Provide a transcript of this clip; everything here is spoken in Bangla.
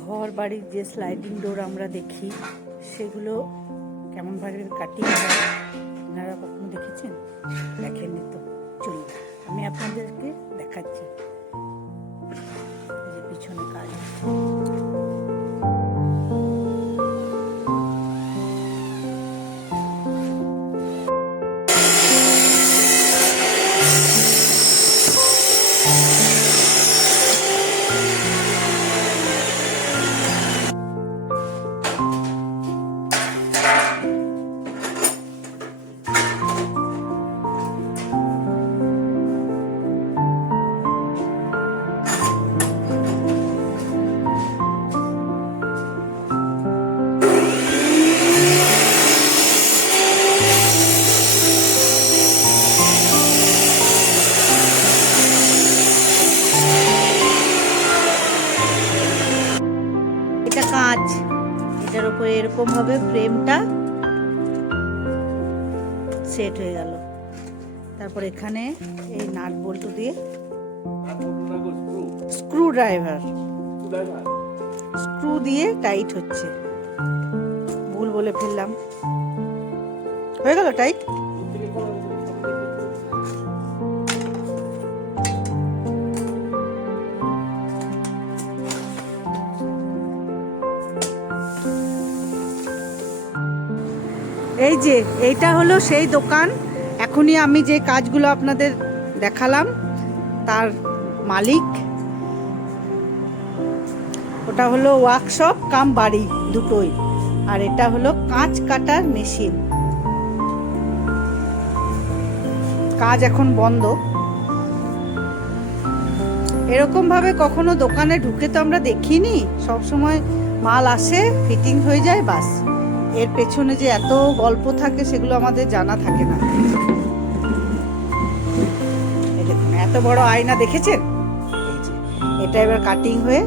ঘর বাড়ির যে স্লাইডিং ডোর আমরা দেখি সেগুলো কেমনভাবে কাটিং হয় আপনারা কখনো দেখেছেন? দেখেননি তো? চলুন আমি আপনাদেরকে দেখাচ্ছি যে পিছনে কাজ। এটা কাঁচ, এটার উপরে এরকম ভাবে ফ্রেমটা সেট হয়ে গেল। তারপর এখানে এই নাট বল্টু দিয়ে স্ক্রু দিয়ে টাইট হচ্ছে। ভুল বলে ফেললাম, হয়ে গেল টাইট। এই যে এইটা হলো সেই দোকান, এখনই আমি যে কাজগুলো আপনাদের দেখালাম তার মালিক। ওটা হলো ওয়ার্কশপ কাম বাড়ি দুটোই, আর এটা হলো কাঁচ কাটার মেশিন। কাজ এখন বন্ধ। এরকম ভাবে কখনো দোকানে ঢুকে তো আমরা দেখিনি, সব সময় মাল আসে, ফিটিং হয়ে যায়, বাস। এর পেছনে যে এত গল্প থাকে সেগুলো আমাদের জানা থাকে না। এই দেখুন, এত বড় আয়না দেখেছেন? এটা এবার কাটিং হয়ে